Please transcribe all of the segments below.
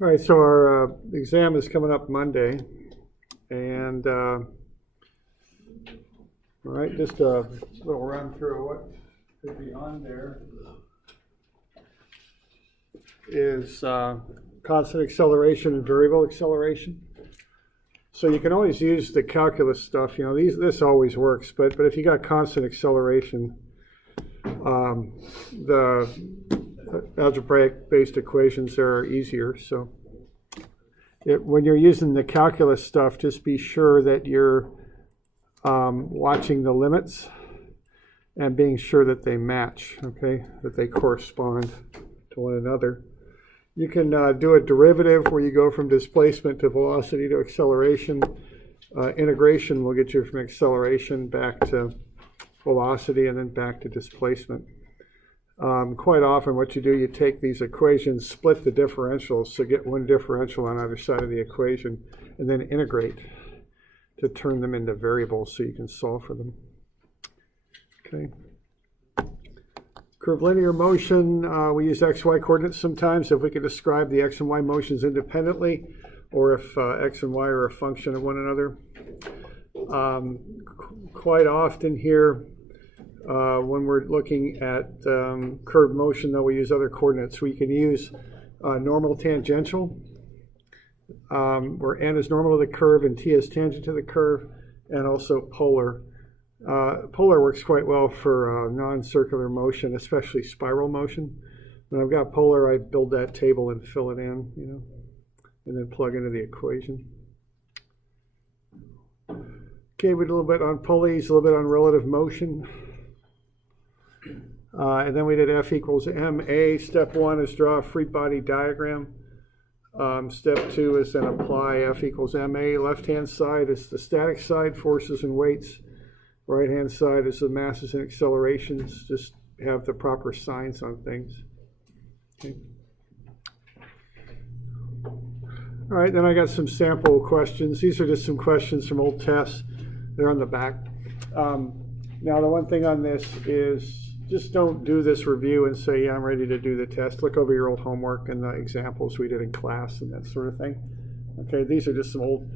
All right, so our exam is coming up Monday, and all right, just a little run through what could be on there is constant acceleration and variable acceleration. So you can always use the calculus stuff. You know, this always works, but if you got constant acceleration, the algebraic-based equations are easier. So when you're using the calculus stuff, just be sure that you're watching the limits and being sure that they match, okay, that they correspond to one another. You can do a derivative where you go from displacement to velocity to acceleration. Integration will get you from acceleration back to velocity and then back to displacement. Quite often what you do, you take these equations, split the differentials, so get one differential on either side of the equation, and then integrate to turn them into variables so you can solve for them. Okay. Curvilinear motion, we use XY coordinates sometimes if we can describe the X and Y motions independently, or if X and Y are a function of one another. Quite often here, when we're looking at curved motion, though, we use other coordinates. We can use normal tangential, where n is normal to the curve and t is tangent to the curve, and also polar. Polar works quite well for non-circular motion, especially spiral motion. When I've got polar, I build that table and fill it in, you know, and then plug into the equation. Okay, we did a little bit on pulleys, a little bit on relative motion. And then we did F equals ma. Step one is draw a free body diagram. Step two is then apply F equals ma. Left-hand side is the static side, forces and weights. Right-hand side is the masses and accelerations. Just have the proper signs on things. Okay. All right, then I got some sample questions. These are just some questions from old tests. They're on the back. Now, the one thing on this is just don't do this review and say, yeah, I'm ready to do the test. Look over your old homework and the examples we did in class and that sort of thing. Okay, these are just some old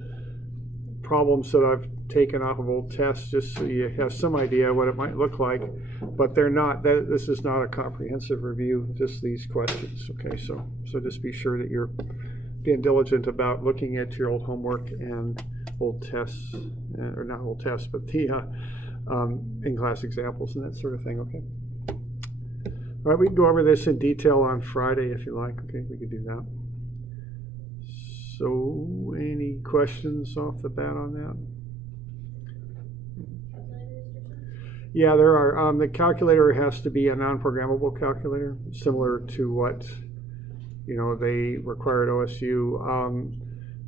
problems that I've taken off of old tests just so you have some idea what it might look like, but they're not, this is not a comprehensive review, just these questions. Okay, so just be sure that you're being diligent about looking at your old homework and old tests, or not old tests, but the in-class examples and that sort of thing. Okay. All right, we can go over this in detail on Friday if you like. Okay, we can do that. So, any questions off the bat on that? Yeah, there are. The calculator has to be a non-programmable calculator, similar to what, you know, they require at OSU.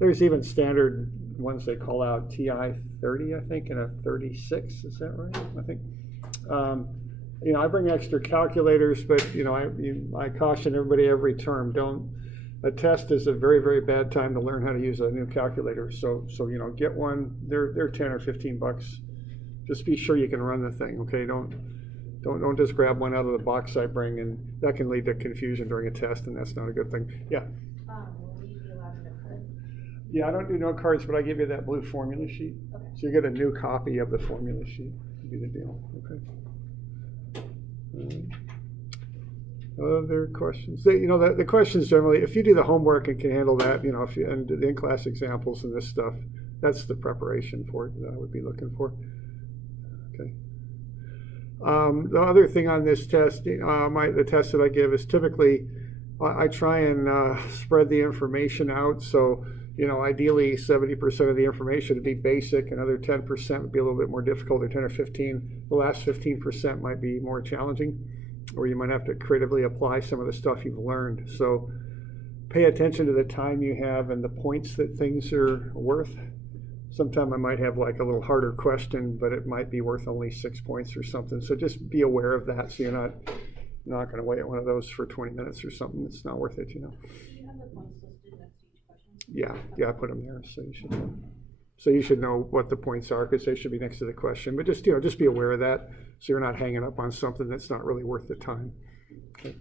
There's even standard ones they call out TI-30, I think, and a 36. Is that right? I think. You know, I bring extra calculators, but you know, I caution everybody every term. A test is a very, very bad time to learn how to use a new calculator. So you know, get one. They're 10 or 15 bucks. Just be sure you can run the thing. Okay, don't just grab one out of the box I bring, and that can lead to confusion during a test, and that's not a good thing. Yeah. Will we be allowed to note cards? Yeah, I don't do note cards, but I give you that blue formula sheet. Okay. So you get a new copy of the formula sheet. That'd be the deal. Okay. Other questions? You know, the questions generally, if you do the homework and can handle that, you know, if you and the in-class examples and this stuff, that's the preparation for it that I would be looking for. Okay. The other thing on this test, the test that I give is typically I try and spread the information out. So, you know, ideally 70% of the information would be basic, another 10% would be a little bit more difficult, or 10 or 15. The last 15% might be more challenging, or you might have to creatively apply some of the stuff you've learned. So pay attention to the time you have and the points that things are worth. Sometime I might have like a little harder question, but it might be worth only 6 points or something. So just be aware of that, so you're not going to wait at one of those for 20 minutes or something. It's not worth it, you know. Do you have the points listed next to each question? Yeah, I put them there, so you should know. So you should know what the points are, because they should be next to the question. But just, you know, just be aware of that, so you're not hanging up on something that's not really worth the time. Okay.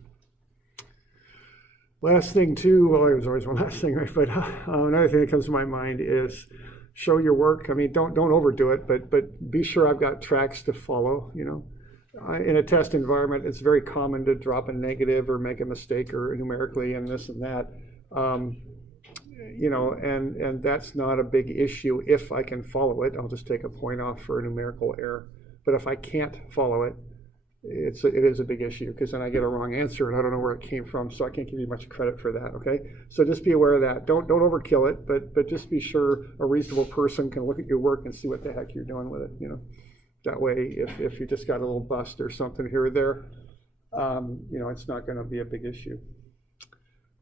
Last thing too, well, there's always one last thing, right? But another thing that comes to my mind is show your work. I mean, don't overdo it, but be sure I've got tracks to follow. In a test environment, it's very common to drop a negative or make a mistake or numerically and this and that. And that's not a big issue if I can follow it. I'll just take a point off for a numerical error. But if I can't follow it, it is a big issue, because then I get a wrong answer and I don't know where it came from, so I can't give you much credit for that. Okay, so just be aware of that. Don't overkill it, but just be sure a reasonable person can look at your work and see what the heck you're doing with it. That way, if you just got a little bust or something here or there, it's not going to be a big issue.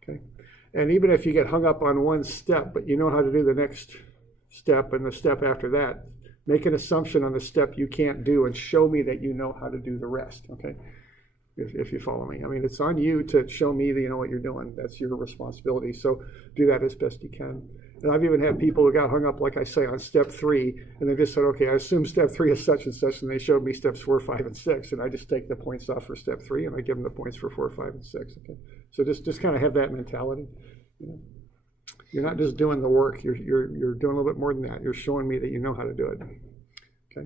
Okay, and even if you get hung up on one step, but you know how to do the next step and the step after that, make an assumption on the step you can't do and show me that you know how to do the rest, okay? If you follow me. I mean, it's on you to show me that you know what you're doing. That's your responsibility. So do that as best you can. And I've even had people who got hung up, like I say, on step 3, and they just said, okay, I assume step 3 is such and such, and they showed me steps 4, 5, and 6, and I just take the points off for step 3, and I give them the points for 4, 5, and 6, okay? So just kind of have that mentality. You're not just doing the work. You're doing a little bit more than that. You're showing me that you know how to do it. Okay.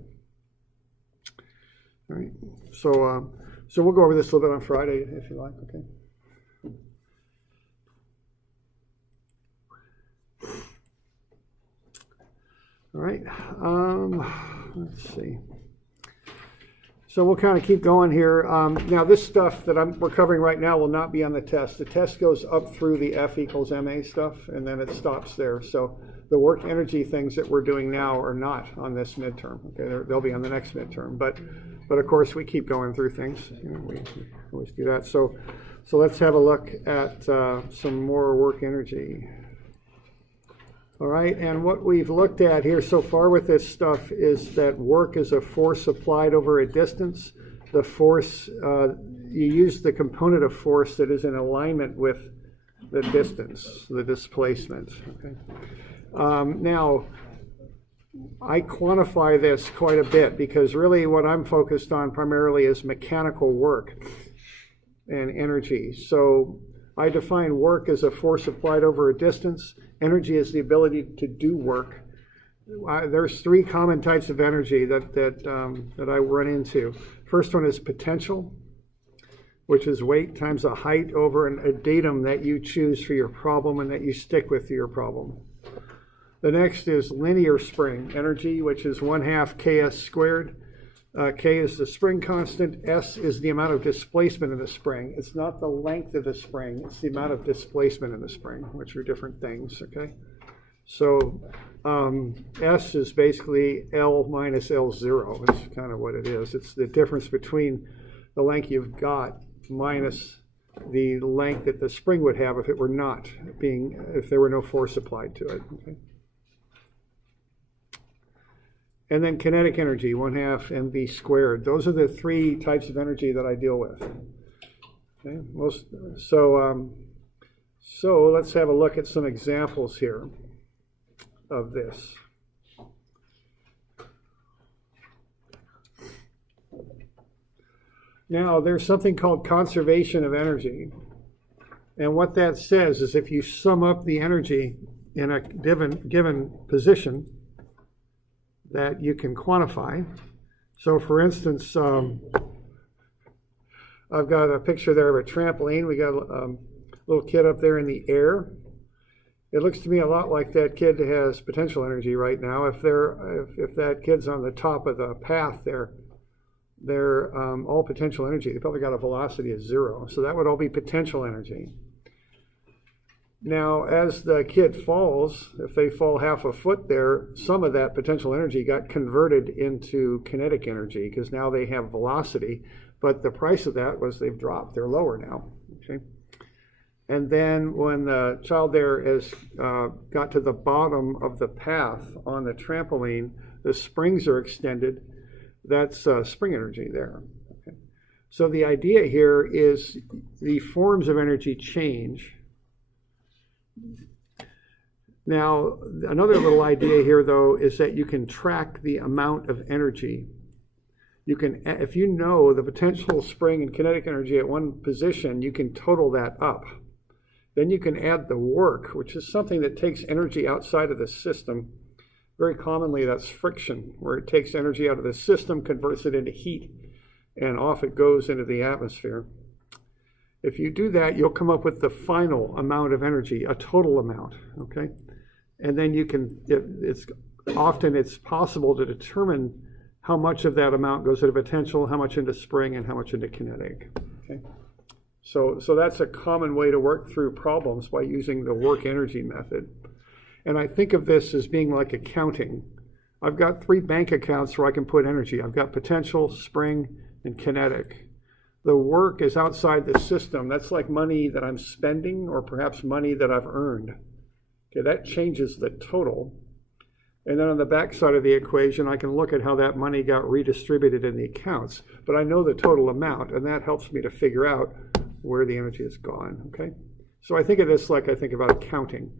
All right. So we'll go over this a little bit on Friday if you like. Okay. All right. Let's see. So we'll kind of keep going here. Now this stuff that we're covering right now will not be on the test. The test goes up through the F equals MA stuff, and then it stops there. So the work energy things that we're doing now are not on this midterm. Okay, they'll be on the next midterm. But of course we keep going through things. We always do that. So let's have a look at some more work energy. All right, and what we've looked at here so far with this stuff is that work is a force applied over a distance. The force, you use the component of force that is in alignment with the distance, the displacement. Okay. Now, I quantify this quite a bit because really what I'm focused on primarily is mechanical work and energy. So I define work as a force applied over a distance. Energy is the ability to do work. There's 3 common types of energy that I run into. First one is potential, which is weight times the height over a datum that you choose for your problem and that you stick with your problem. The next is linear spring energy, which is 1/2 ks squared. K is the spring constant. S is the amount of displacement in the spring. It's not the length of the spring. It's the amount of displacement in the spring, which are different things, okay? So S is basically L minus L0. It's kind of what it is. It's the difference between the length you've got minus the length that the spring would have if it were not if there were no force applied to it, okay? And then kinetic energy, 1/2 mv squared. Those are the 3 types of energy that I deal with. Okay. So let's have a look at some examples here of this. Now, there's something called conservation of energy. And what that says is if you sum up the energy in a given position, that you can quantify. So for instance, I've got a picture there of a trampoline. We got a little kid up there in the air. It looks to me a lot like that kid has potential energy right now. If that kid's on the top of the path there, they're all potential energy. They probably got a velocity of 0. So that would all be potential energy. Now, as the kid falls, if they fall 1/2 foot there, some of that potential energy got converted into kinetic energy because now they have velocity, but the price of that was they've dropped. They're lower now, okay? And then when the child there has got to the bottom of the path on the trampoline, the springs are extended. That's spring energy there, okay? So the idea here is the forms of energy change. Now, another little idea here, though, is that you can track the amount of energy. You can, if you know the potential spring and kinetic energy at one position, you can total that up. Then you can add the work, which is something that takes energy outside of the system. Very commonly, that's friction, where it takes energy out of the system, converts it into heat, and off it goes into the atmosphere. If you do that, you'll come up with the final amount of energy, a total amount, okay? And then you can, it's possible to determine how much of that amount goes into potential, how much into spring, and how much into kinetic, okay? So that's a common way to work through problems by using the work energy method. And I think of this as being like accounting. I've got 3 bank accounts where I can put energy. I've got potential, spring, and kinetic. The work is outside the system. That's like money that I'm spending or perhaps money that I've earned. Okay, that changes the total. And then on the back side of the equation, I can look at how that money got redistributed in the accounts. But I know the total amount, and that helps me to figure out where the energy has gone, okay? So I think of this like I think about accounting.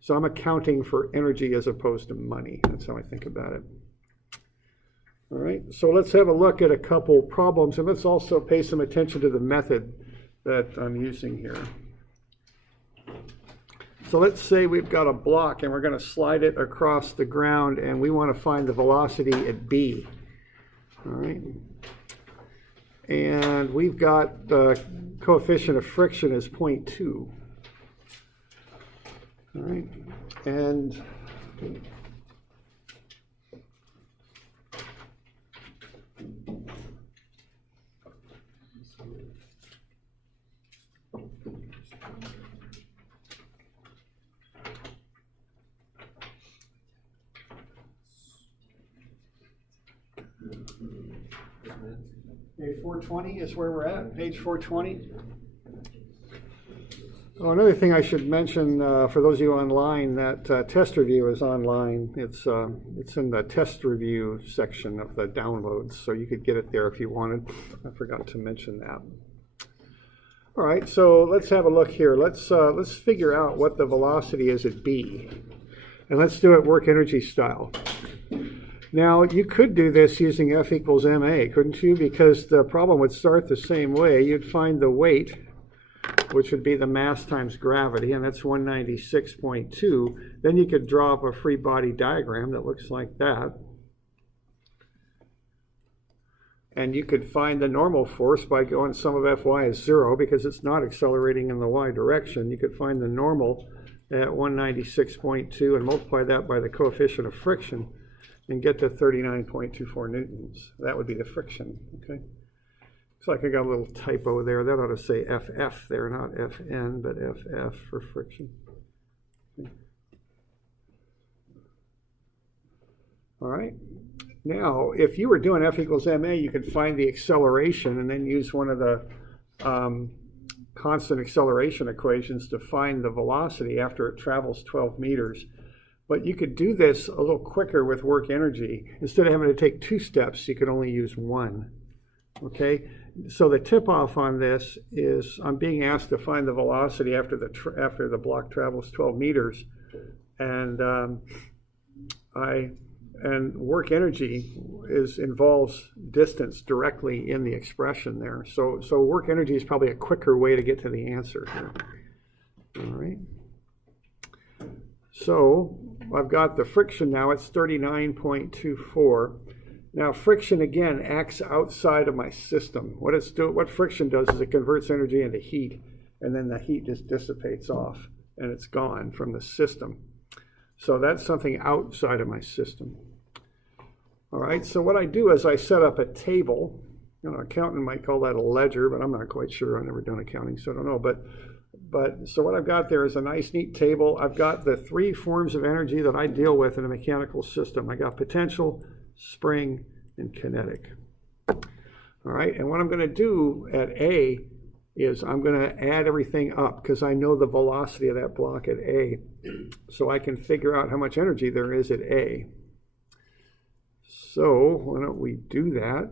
So I'm accounting for energy as opposed to money. That's how I think about it. All right, so let's have a look at a couple problems, and let's also pay some attention to the method that I'm using here. So let's say we've got a block and we're going to slide it across the ground, and we want to find the velocity at B. All right. And we've got the coefficient of friction as 0.2. All right. And page 420 is where we're at, page 420. Oh, another thing I should mention for those of you online, that test review is online. It's in the test review section of the downloads, so you could get it there if you wanted. I forgot to mention that. All right, so let's have a look here. Let's figure out what the velocity is at B, and let's do it work energy style. Now, you could do this using F equals ma, couldn't you? Because the problem would start the same way. You'd find the weight, which would be the mass times gravity, and that's 196.2. Then you could draw up a free body diagram that looks like that. And you could find the normal force by going sum of Fy is 0 because it's not accelerating in the y direction. You could find the normal at 196.2 and multiply that by the coefficient of friction and get to 39.24 newtons. That would be the friction, okay? Looks like I got a little typo there. That ought to say FF there, not FN, but FF for friction. Okay. All right. Now, if you were doing F equals ma, you could find the acceleration and then use one of the constant acceleration equations to find the velocity after it travels 12 meters. But you could do this a little quicker with work energy. Instead of having to take 2 steps, you could only use 1. Okay? So the tip-off on this is I'm being asked to find the velocity after the block travels 12 meters. And work energy involves distance directly in the expression there. So work energy is probably a quicker way to get to the answer here. All right. So I've got the friction now, it's 39.24. Now friction again acts outside of my system. What friction does is it converts energy into heat, and then the heat just dissipates off and it's gone from the system. So that's something outside of my system. All right, so what I do is I set up a table. You know, an accountant might call that a ledger, but I'm not quite sure. I've never done accounting, so I don't know. But so what I've got there is a nice, neat table. I've got the 3 forms of energy that I deal with in a mechanical system. I got potential, spring, and kinetic. All right, and what I'm going to do at A is I'm going to add everything up because I know the velocity of that block at A. So I can figure out how much energy there is at A. So why don't we do that?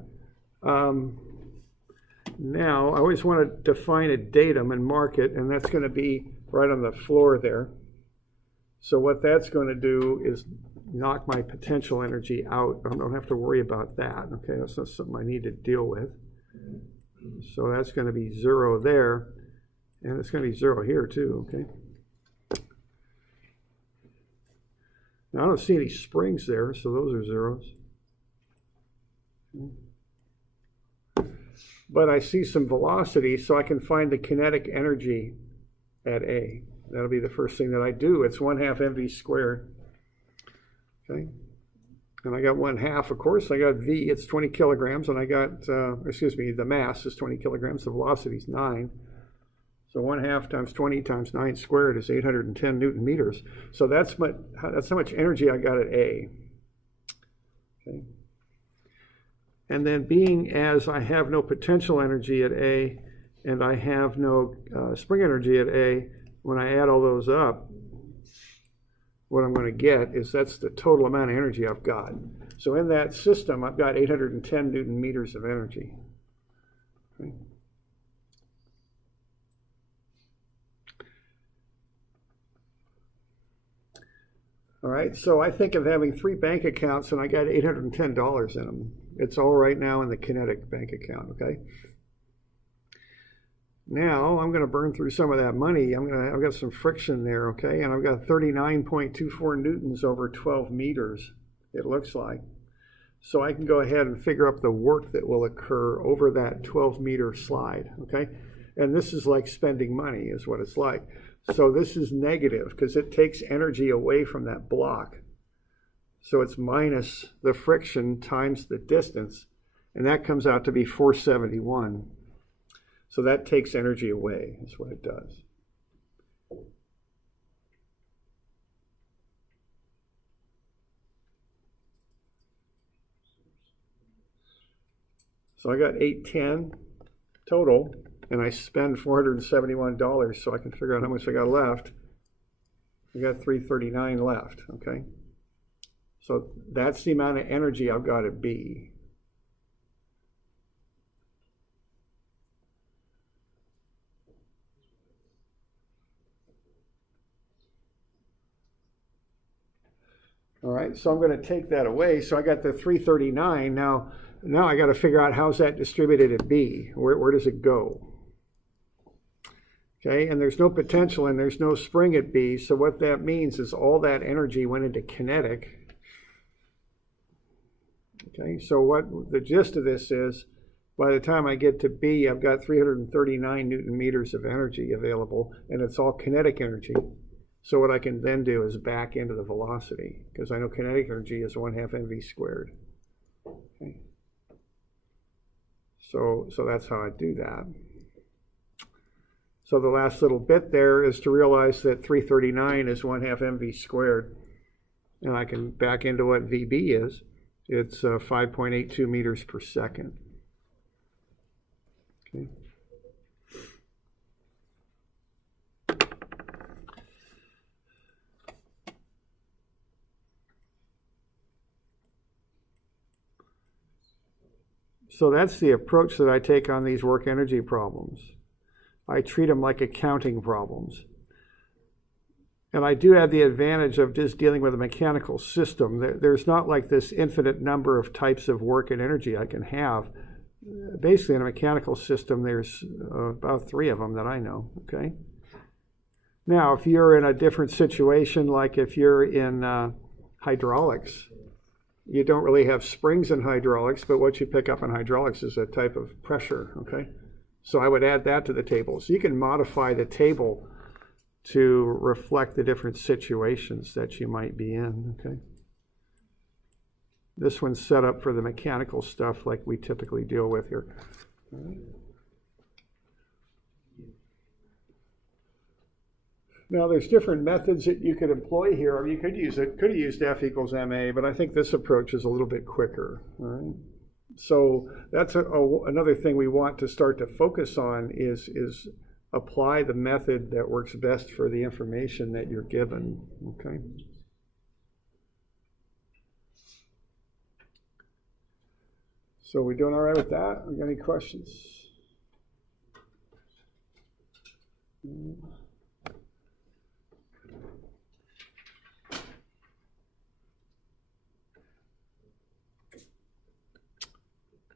Now, I always want to define a datum and mark it, and that's going to be right on the floor there. So what that's going to do is knock my potential energy out. I don't have to worry about that. Okay, that's not something I need to deal with. So that's going to be 0 there. And it's going to be 0 here too, okay? Now, I don't see any springs there, so those are zeros. But I see some velocity, so I can find the kinetic energy at A. That'll be the first thing that I do. It's 1/2 mv squared. Okay? And I got 1/2, of course. I got V, it's 20 kilograms, and I got, the mass is 20 kilograms, the velocity is 9. So 1/2 times 20 times 9 squared is 810 Newton meters. So that's how much energy I got at A. Okay. And then being as I have no potential energy at A, and I have no spring energy at A, when I add all those up, what I'm going to get is that's the total amount of energy I've got. So in that system, I've got 810 Newton meters of energy. Okay. All right, so I think of having 3 bank accounts, and I got $810 in them. It's all right now in the kinetic bank account, okay? Now I'm going to burn through some of that money. I've got some friction there, okay? And I've got 39.24 newtons over 12 meters, it looks like. So I can go ahead and figure up the work that will occur over that 12-meter slide, okay? And this is like spending money is what it's like. So this is negative because it takes energy away from that block. So it's minus the friction times the distance, and that comes out to be 471. So that takes energy away, is what it does. So I got 810 total, and I spend $471, so I can figure out how much I got left. I got $339 left, okay? So that's the amount of energy I've got at B. All right, so I'm going to take that away. So I got the 339. Now I got to figure out how's that distributed at B. Where does it go? Okay, and there's no potential and there's no spring at B. So what that means is all that energy went into kinetic. Okay, so what the gist of this is, by the time I get to B, I've got 339 Newton meters of energy available, and it's all kinetic energy. So what I can then do is back into the velocity, because I know kinetic energy is 1/2 mv squared. Okay. So that's how I do that. So the last little bit there is to realize that 339 is 1/2 mv squared, and I can back into what VB is. It's 5.82 meters per second. Okay. So that's the approach that I take on these work energy problems. I treat them like accounting problems. And I do have the advantage of just dealing with a mechanical system. There's not like this infinite number of types of work and energy I can have. Basically, in a mechanical system, there's about 3 of them that I know, okay? Now, if you're in a different situation, like if you're in hydraulics, you don't really have springs in hydraulics, but what you pick up in hydraulics is a type of pressure, okay? So I would add that to the table. So you can modify the table to reflect the different situations that you might be in, okay? This one's set up for the mechanical stuff like we typically deal with here. All right. Now there's different methods that you could employ here. Or you could use it, could have used F equals MA, but I think this approach is a little bit quicker, all right? So that's another thing we want to start to focus on is apply the method that works best for the information that you're given, okay? So we doing all right with that? We got any questions?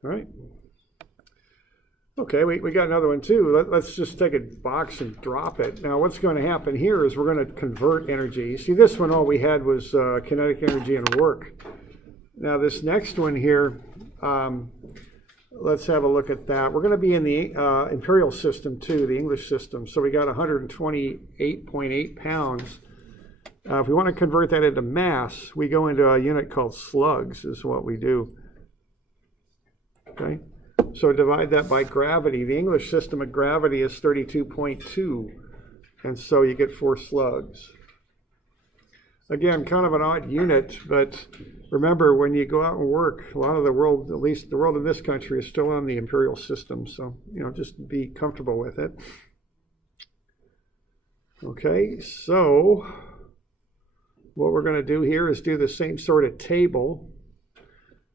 All right. Okay, we got another one too. Let's just take a box and drop it. Now what's going to happen here is we're going to convert energy. See, this one, all we had was kinetic energy and work. Now this next one here, let's have a look at that. We're going to be in the imperial system too, the English system. So we got 128.8 pounds. If we want to convert that into mass, we go into a unit called slugs is what we do. Okay. So divide that by gravity. The English system of gravity is 32.2, and so you get 4 slugs. Again, kind of an odd unit, but remember when you go out and work, a lot of the world, at least the world in this country, is still on the imperial system, so just be comfortable with it. Okay, so what we're going to do here is do the same sort of table.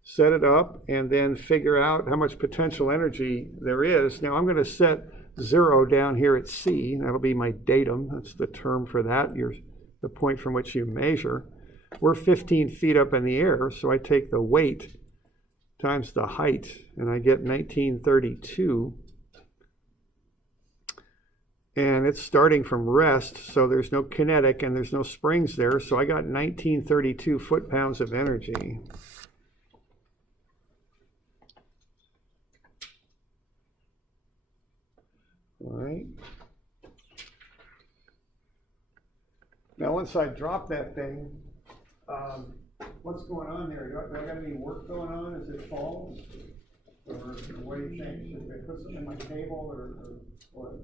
Set it up, and then figure out how much potential energy there is. Now I'm going to set 0 down here at C. That'll be my datum. That's the term for that. The point from which you measure. We're 15 feet up in the air, so I take the weight times the height, and I get 1932. And it's starting from rest, so there's no kinetic and there's no springs there, so I got 1932 foot-pounds of energy. All right. Now, once I drop that thing, what's going on there? Do I got any work going on as it falls? Or what do you think? Should I put something in my table or what?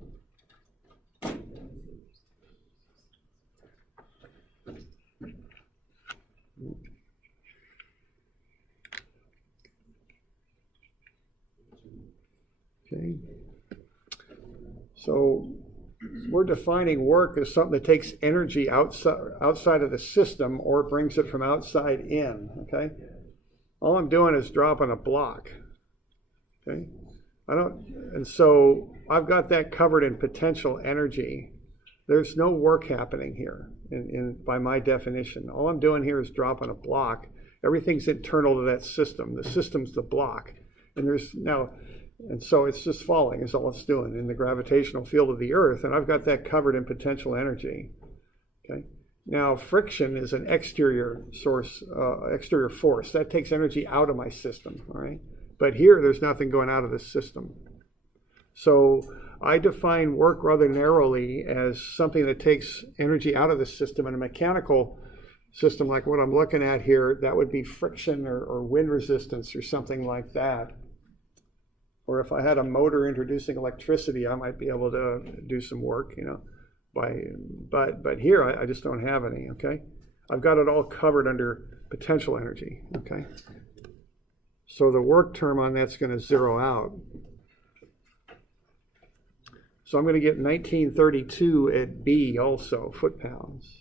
Okay. So we're defining work as something that takes energy outside of the system or brings it from outside in, okay? All I'm doing is dropping a block, okay? And so I've got that covered in potential energy. There's no work happening here by my definition. All I'm doing here is dropping a block. Everything's internal to that system. The system's the block. And so it's just falling is all it's doing in the gravitational field of the Earth, and I've got that covered in potential energy. Okay. Now friction is an exterior force. That takes energy out of my system. All right. But here there's nothing going out of the system. So I define work rather narrowly as something that takes energy out of the system. In a mechanical system like what I'm looking at here, that would be friction or wind resistance or something like that. Or if I had a motor introducing electricity, I might be able to do some work, but here I just don't have any, okay? I've got it all covered under potential energy, okay? So the work term on that's going to zero out. So I'm going to get 1932 at B also, foot-pounds.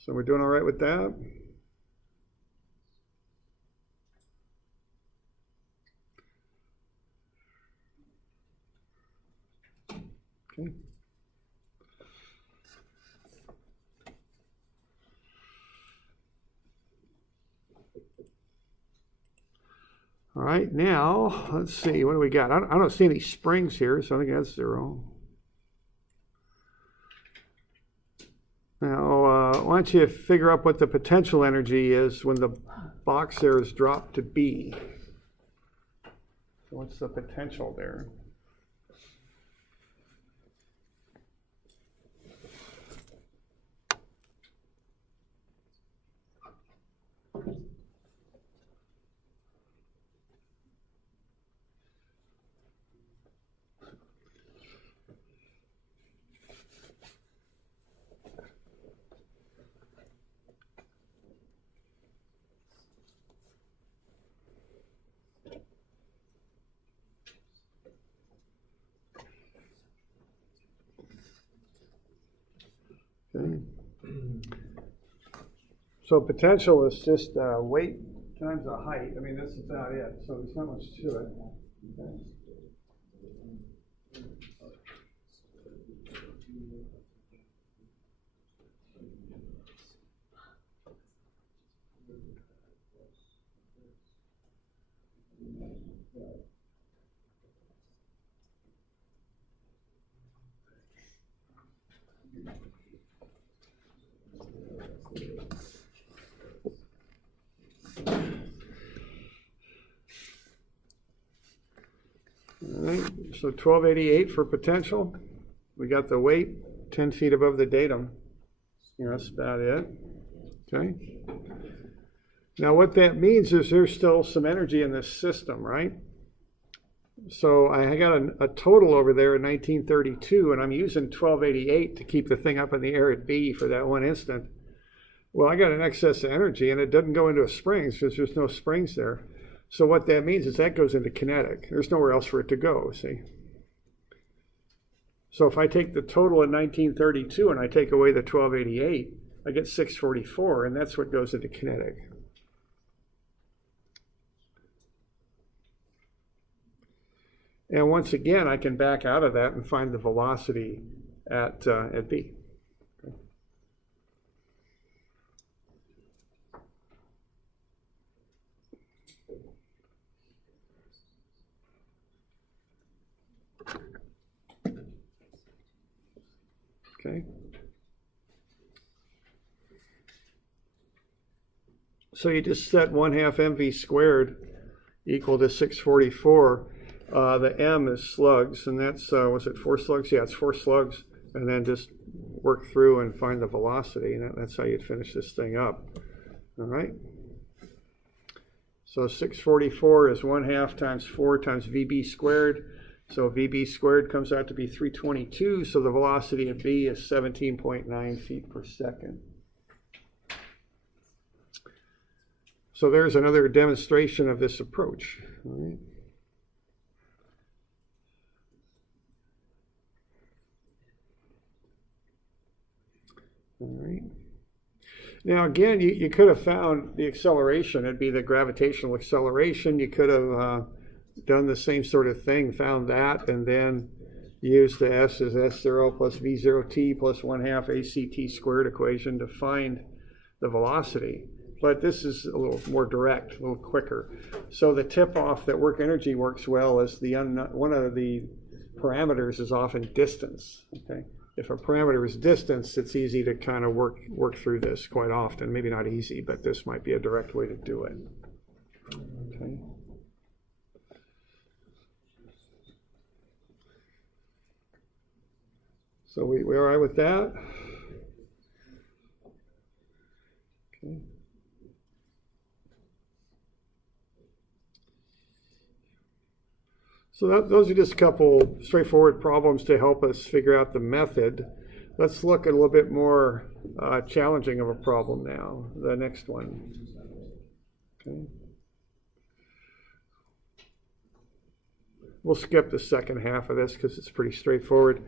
So we're doing all right with that? Okay. All right, now, let's see, what do we got? I don't see any springs here, so I think that's 0. Now, why don't you figure out what the potential energy is when the box there is dropped to B? So what's the potential there? Okay. So potential is just weight times the height. I mean, this is about it. So there's not much to it. Okay. All right, so 1288 for potential. We got the weight 10 feet above the datum. That's about it. Okay. Now what that means is there's still some energy in this system, right? So I got a total over there in 1932, and I'm using 1288 to keep the thing up in the air at B for that one instant. Well, I got an excess of energy, and it doesn't go into a spring because there's no springs there. So what that means is that goes into kinetic. There's nowhere else for it to go, see? So if I take the total in 1932 and I take away the 1288, I get 644, and that's what goes into kinetic. And once again, I can back out of that and find the velocity at B. Okay. So you just set 1/2 mv squared equal to 644. The m is slugs, and that's, was it 4 slugs? Yeah, it's 4 slugs. And then just work through and find the velocity, and that's how you'd finish this thing up. All right. So 644 is 1/2 times 4 times VB squared. So VB squared comes out to be 322, so the velocity at B is 17.9 feet per second. So there's another demonstration of this approach. All right. All right. Now again, you could have found the acceleration. It'd be the gravitational acceleration. You could have done the same sort of thing, found that, and then used the S as S0 plus V0t plus 1/2 ACT squared equation to find the velocity. But this is a little more direct, a little quicker. So the tip-off that WorkEnergy works well is one of the parameters is often distance. Okay, if a parameter is distance, it's easy to kind of work through this quite often. Maybe not easy, but this might be a direct way to do it. Okay. So we all right with that? Okay. So those are just a couple straightforward problems to help us figure out the method. Let's look at a little bit more challenging of a problem now, the next one. Okay. We'll skip the second half of this because it's pretty straightforward.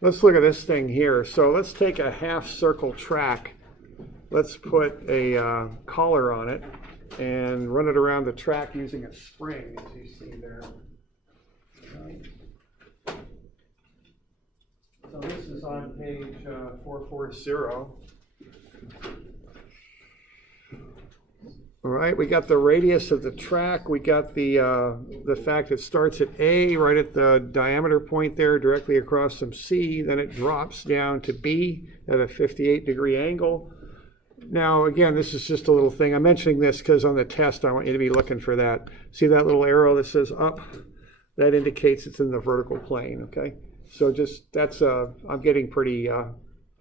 Let's look at this thing here. So let's take a half circle track. Let's put a collar on it and run it around the track using a spring, as you see there. Right. So this is on page 440. All right, we got the radius of the track. We got the fact it starts at A, right at the diameter point there, directly across from C. Then it drops down to B at a 58-degree angle. Now, again, this is just a little thing. I'm mentioning this because on the test, I want you to be looking for that. See that little arrow that says up? That indicates it's in the vertical plane, okay? So just, that's, I'm getting pretty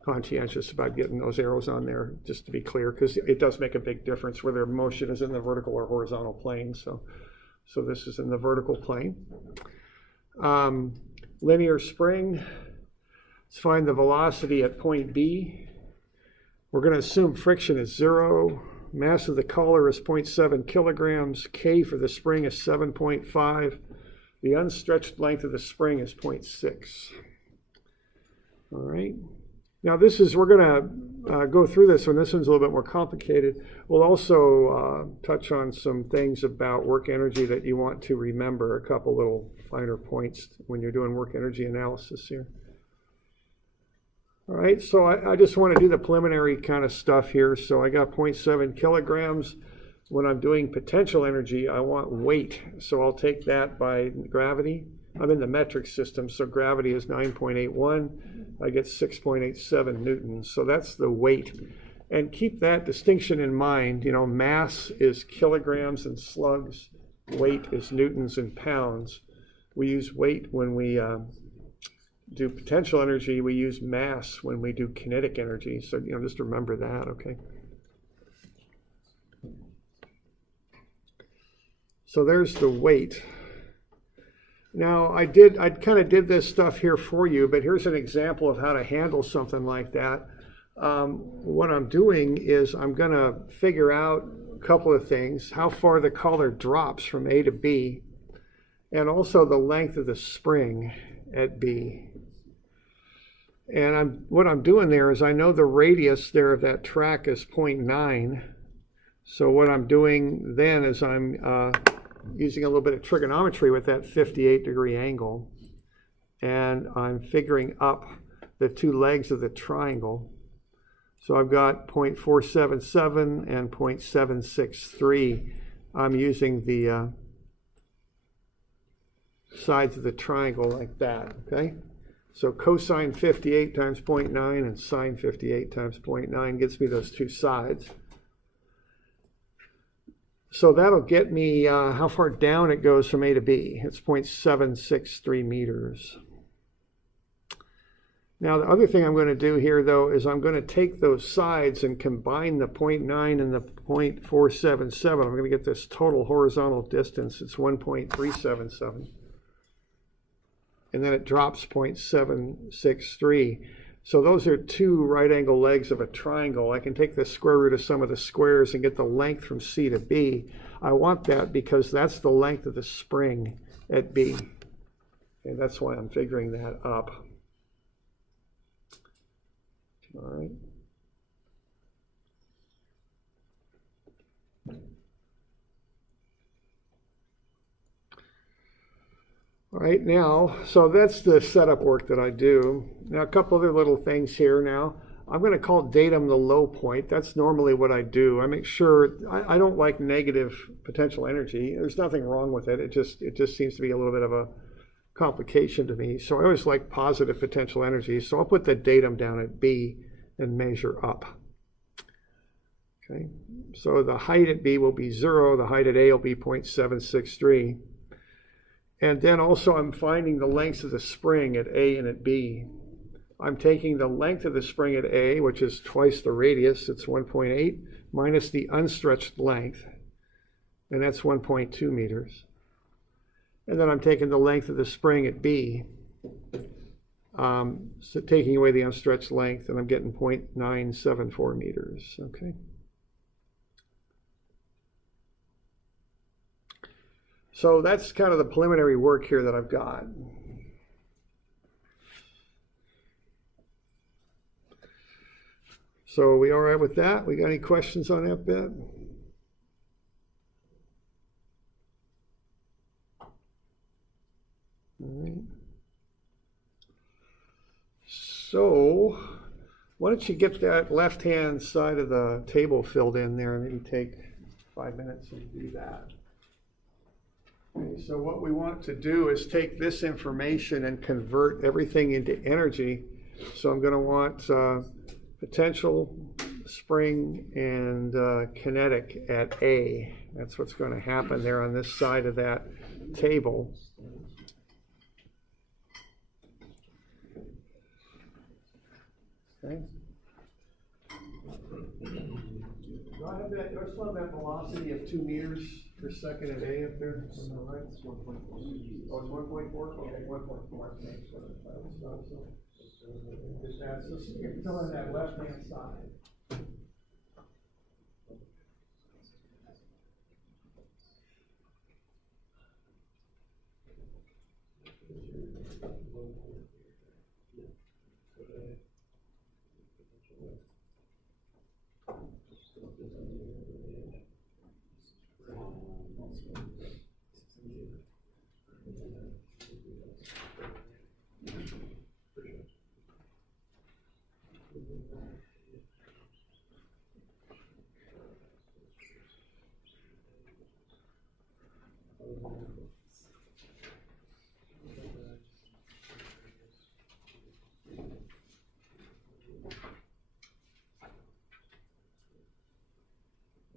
conscientious about getting those arrows on there, just to be clear, because it does make a big difference whether motion is in the vertical or horizontal plane. So this is in the vertical plane. Linear spring, let's find the velocity at point B. We're going to assume friction is 0. Mass of the collar is 0.7 kilograms. K for the spring is 7.5. The unstretched length of the spring is 0.6. All right. Now this is, we're going to go through this one. This one's a little bit more complicated. We'll also touch on some things about work energy that you want to remember, a couple little finer points when you're doing work energy analysis here. All right, so I just want to do the preliminary kind of stuff here. So I got 0.7 kilograms. When I'm doing potential energy, I want weight. So I'll take that by gravity. I'm in the metric system, so gravity is 9.81. I get 6.87 newtons. So that's the weight. And keep that distinction in mind. You know, mass is kilograms and slugs. Weight is newtons and pounds. We use weight when we do potential energy. We use mass when we do kinetic energy. So, just remember that, okay? So there's the weight. Now, I kind of did this stuff here for you, but here's an example of how to handle something like that. What I'm doing is I'm going to figure out a couple of things: how far the color drops from A to B, and also the length of the spring at B. And what I'm doing there is I know the radius there of that track is 0.9. So what I'm doing then is I'm using a little bit of trigonometry with that 58-degree angle. And I'm figuring up the two legs of the triangle. So I've got 0.477 and 0.763. I'm using the sides of the triangle like that, okay? So cosine 58 times 0.9 and sine 58 times 0.9 gets me those two sides. So that'll get me how far down it goes from A to B. It's 0.763 meters. Now the other thing I'm going to do here, though, is I'm going to take those sides and combine the 0.9 and the 0.477. I'm going to get this total horizontal distance. It's 1.377. And then it drops 0.763. So those are two right angle legs of a triangle. I can take the square root of some of the squares and get the length from C to B. I want that because that's the length of the spring at B. And that's why I'm figuring that up. All right. All right, now, so that's the setup work that I do. Now, a couple other little things here now. I'm going to call datum the low point. That's normally what I do. I make sure, I don't like negative potential energy. There's nothing wrong with it. It just seems to be a little bit of a complication to me. So I always like positive potential energy. So I'll put the datum down at B and measure up. Okay, so the height at B will be 0. The height at A will be 0.763. And then also I'm finding the lengths of the spring at A and at B. I'm taking the length of the spring at A, which is twice the radius, it's 1.8, minus the unstretched length, and that's 1.2 meters. And then I'm taking the length of the spring at B, so taking away the unstretched length, and I'm getting 0.974 meters, okay? So that's kind of the preliminary work here that I've got. So are we all right with that? We got any questions on that bit? All right. So why don't you get that left-hand side of the table filled in there, and maybe take 5 minutes and do that. Okay, so what we want to do is take this information and convert everything into energy. So I'm going to want potential, spring, and kinetic at A. That's what's going to happen there on this side of that table. Okay. Do I have that? Do I still have that velocity of 2 meters per second at A up there? On the right? It's 1.4. Oh, it's 1.4? Okay, 1.4. So you're still on that left-hand side.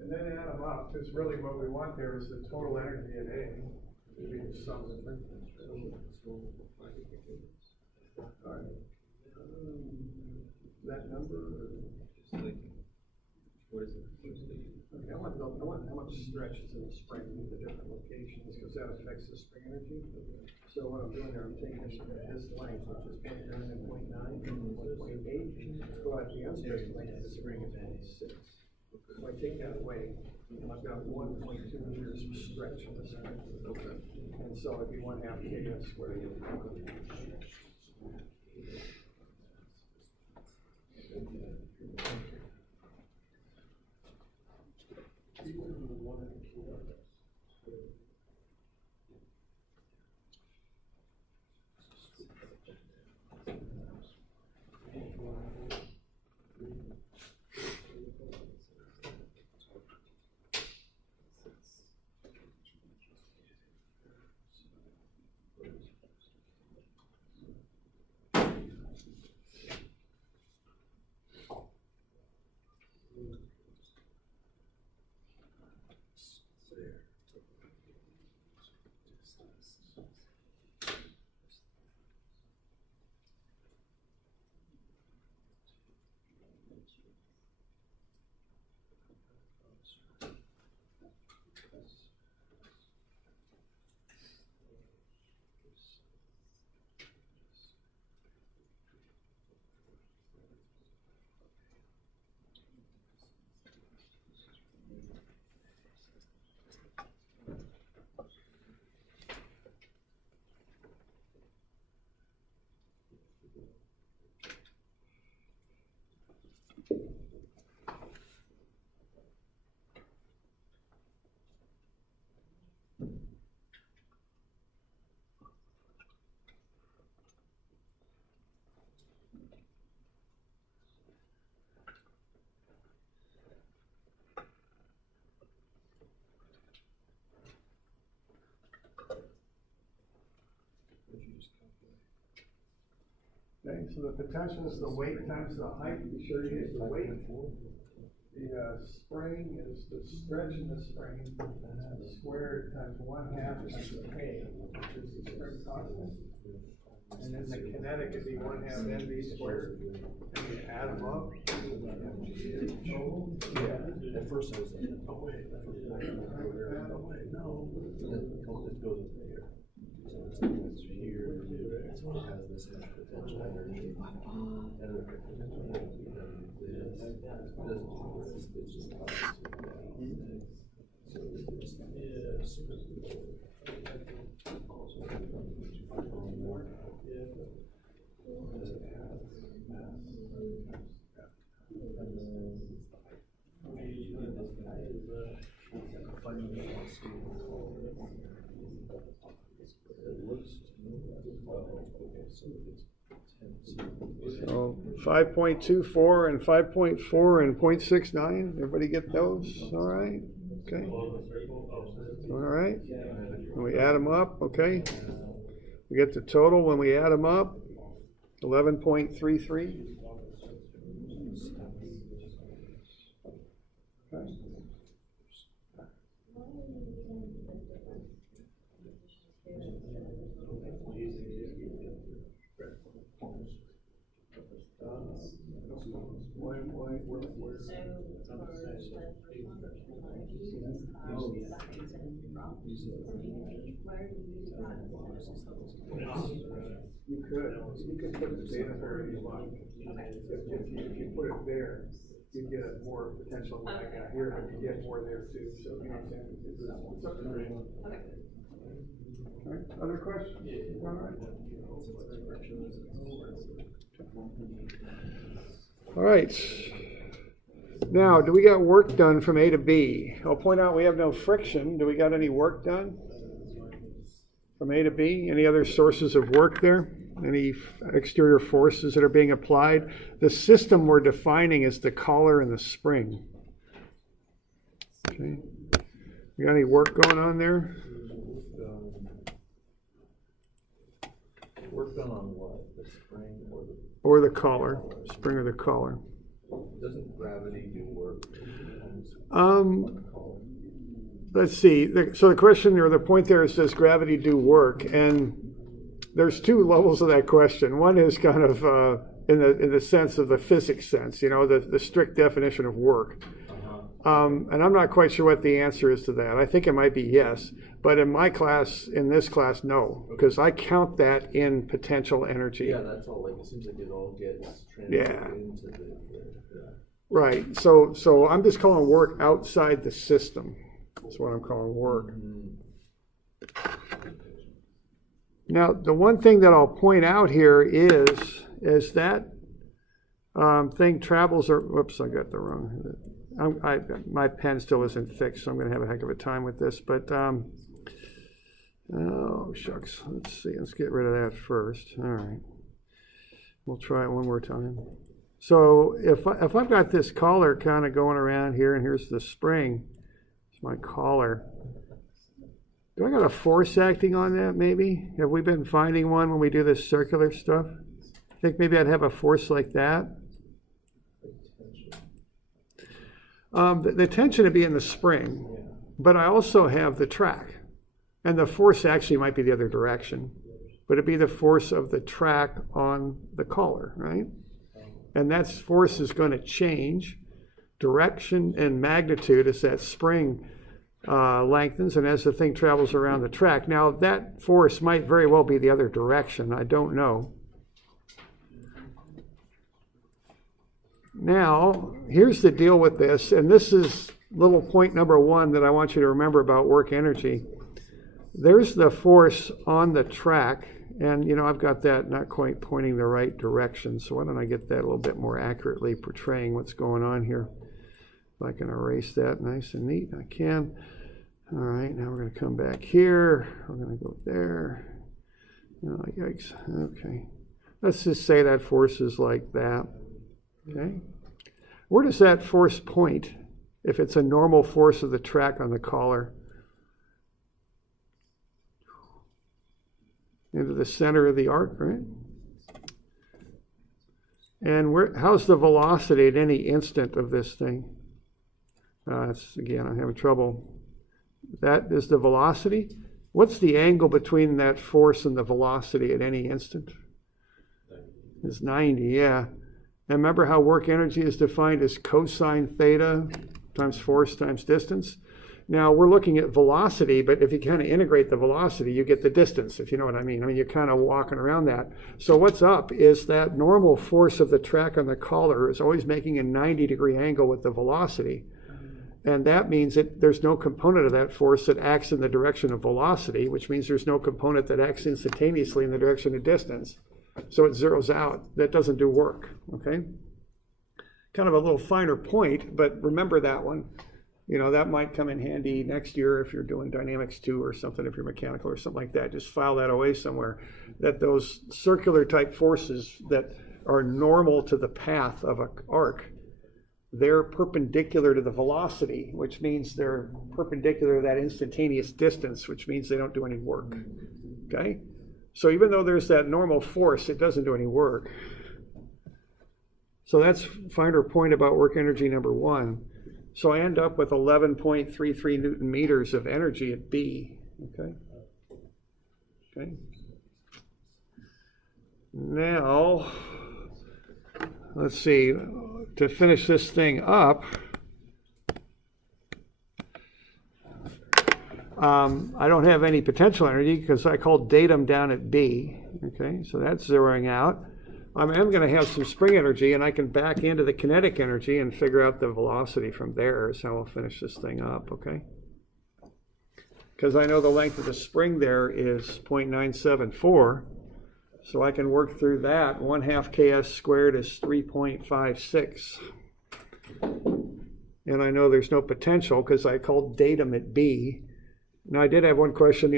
And then add them up, because really what we want there is the total energy at A. Maybe it's some different. All right. That number, or Just like, what is it? okay, I want to know how much stretch is in the spring at the different locations, because that affects the spring energy. So what I'm doing there, I'm taking this length, which is 0.9 and 0.9 and 1.8. Well, at the unstretched length of the spring is 0.6. So I take that away, and I've got 1.2 meters of stretch in the spring. Okay. And so it'd be 1/2 kS squared. Okay, so the potential is the weight times the height. Be sure you use the weight. The spring is the stretch in the spring squared times 1/2 times the K, which is the spring constant. And then the kinetic would be 1/2 NV squared. And you add them up. Yeah, at first I was like, oh wait, no. It goes into here. So it's here, that's what it has this potential energy. And the potential energy this. It doesn't do this, it's just opposite. So it's super cool. So 5.24 and 5.4 and 0.69. Everybody get those? All right. Okay. All right. And we add them up. Okay. We get the total when we add them up. 11.33. Okay. You could put the data where you want. If you put it there, you get more potential than I got here, but you get more there too. So you know what I'm saying? It's up to you. All right. Other questions? All right. All right. Now, do we got work done from A to B? I'll point out we have no friction. Do we got any work done from A to B? Any other sources of work there? Any exterior forces that are being applied? The system we're defining is the collar and the spring. Okay. We got any work going on there? Work done on what? The spring or the collar? Spring or the collar? Doesn't gravity do work? let's see. So the question or the point there is, does gravity do work? And there's two levels of that question. One is kind of in the sense of the physics sense, the strict definition of work. And I'm not quite sure what the answer is to that. I think it might be yes, but in this class, no, because I count that in potential energy. Yeah, that's all. Like it seems like it all gets translated into the. Right. So I'm just calling work outside the system. That's what I'm calling work. Now, the one thing that I'll point out here is that thing travels. Whoops, I got the wrong. My pen still isn't fixed, so I'm going to have a heck of a time with this. But oh shucks, let's see. Let's get rid of that first. All right, we'll try it one more time. So if I've got this collar kind of going around here, and here's the spring, it's my collar. Do I got a force acting on that? Maybe have we been finding one when we do this circular stuff? I think maybe I'd have a force like that. The tension would be in the spring, but I also have the track. And the force actually might be the other direction, but it'd be the force of the track on the collar, right? And that force is going to change direction and magnitude as that spring lengthens and as the thing travels around the track. Now, that force might very well be the other direction. I don't know. Now, here's the deal with this, and this is little point number one that I want you to remember about work energy. There's the force on the track, and I've got that not quite pointing the right direction, so why don't I get that a little bit more accurately portraying what's going on here. If I can erase that nice and neat, I can. All right, now we're going to come back here. We're going to go there. Oh, yikes. Okay. Let's just say that force is like that. Okay. Where does that force point if it's a normal force of the track on the collar? Into the center of the arc, right? And how's the velocity at any instant of this thing? Again, I'm having trouble. That is the velocity. What's the angle between that force and the velocity at any instant? It's 90, yeah. And remember how work energy is defined as cosine theta times force times distance? Now, we're looking at velocity, but if you kind of integrate the velocity, you get the distance, if you know what I mean. I mean, you're kind of walking around that. So what's up is that normal force of the track on the collar is always making a 90-degree angle with the velocity. And that means that there's no component of that force that acts in the direction of velocity, which means there's no component that acts instantaneously in the direction of distance. So it zeroes out. That doesn't do work, okay? Kind of a little finer point, but remember that one. That might come in handy next year if you're doing Dynamics 2 or something, if you're mechanical or something like that. Just file that away somewhere. That those circular type forces that are normal to the path of an arc, they're perpendicular to the velocity, which means they're perpendicular to that instantaneous distance, which means they don't do any work, okay? So even though there's that normal force, it doesn't do any work. So that's finer point about work energy number one. So I end up with 11.33 Newton meters of energy at B, okay? Now, let's see, to finish this thing up, I don't have any potential energy because I called datum down at B, okay? So that's zeroing out. I am going to have some spring energy, and I can back into the kinetic energy and figure out the velocity from there is how I'll finish this thing up, okay? Because I know the length of the spring there is 0.974, so I can work through that. 1/2 ks squared is 3.56. And I know there's no potential because I called datum at B. Now, I did have one question,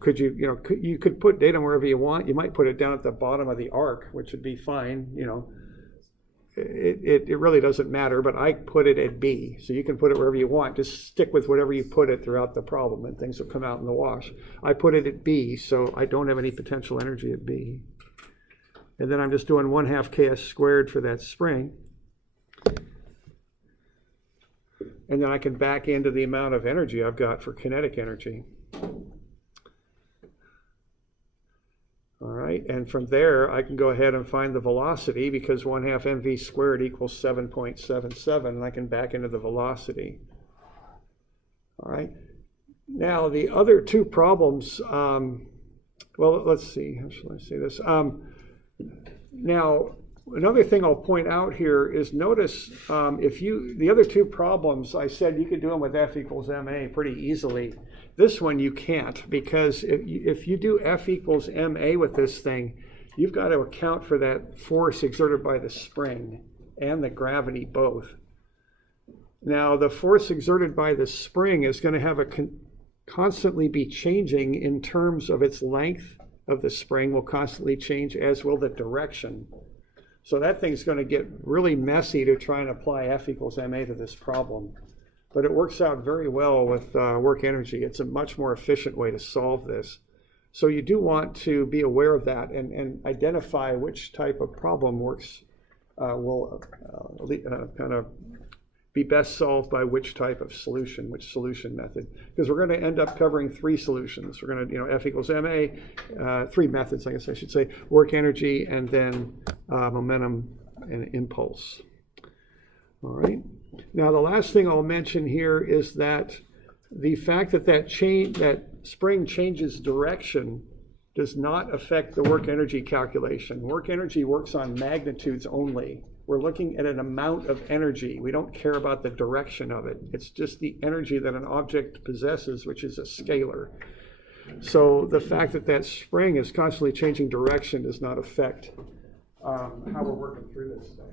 could you could put datum wherever you want. You might put it down at the bottom of the arc, which would be fine, It really doesn't matter, but I put it at B. So you can put it wherever you want. Just stick with whatever you put it throughout the problem, and things will come out in the wash. I put it at B, so I don't have any potential energy at B. And then I'm just doing 1/2 ks squared for that spring. And then I can back into the amount of energy I've got for kinetic energy. All right, and from there I can go ahead and find the velocity, because 1/2 mv squared equals 7.77, and I can back into the velocity. All right, now the other two problems, well, let's see, how shall I say this? Now, another thing I'll point out here is, notice the other two problems, I said you could do them with F equals ma pretty easily. This one you can't, because if you do F equals ma with this thing, you've got to account for that force exerted by the spring and the gravity both. Now, the force exerted by the spring is going to have constantly be changing in terms of its length of the spring will constantly change, as will the direction. So that thing's going to get really messy to try and apply F equals ma to this problem. But it works out very well with WorkEnergy. It's a much more efficient way to solve this. So you do want to be aware of that and identify which type of problem will kind of be best solved by which type of solution, which solution method. Because we're going to end up covering 3 solutions. We're going to, F equals ma, 3 methods, I guess I should say, work-energy, and then momentum and impulse. All right. Now, the last thing I'll mention here is that the fact that spring changes direction does not affect the work energy calculation. Work energy works on magnitudes only. We're looking at an amount of energy. We don't care about the direction of it. It's just the energy that an object possesses, which is a scalar. So the fact that spring is constantly changing direction does not affect how we're working through this thing.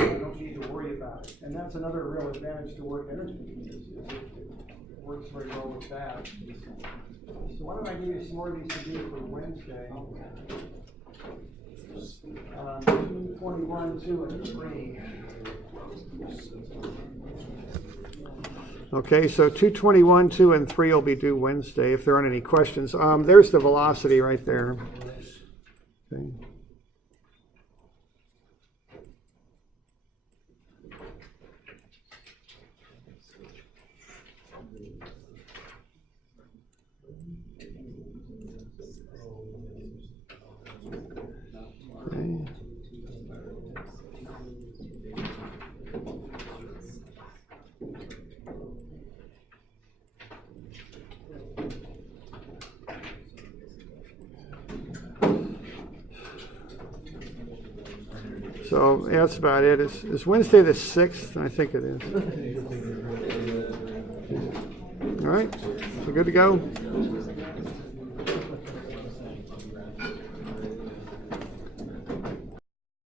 I don't need to worry about it. And that's another real advantage to work energy. It works very well with that. So why don't I give you some more of these to do for Wednesday? 221, 2, and 3. Okay, so 221, 2, and 3 will be due Wednesday if there aren't any questions. There's the velocity right there. Okay. So yeah, that's about it. It's Wednesday the 6th, I think it is. All right, so good to go.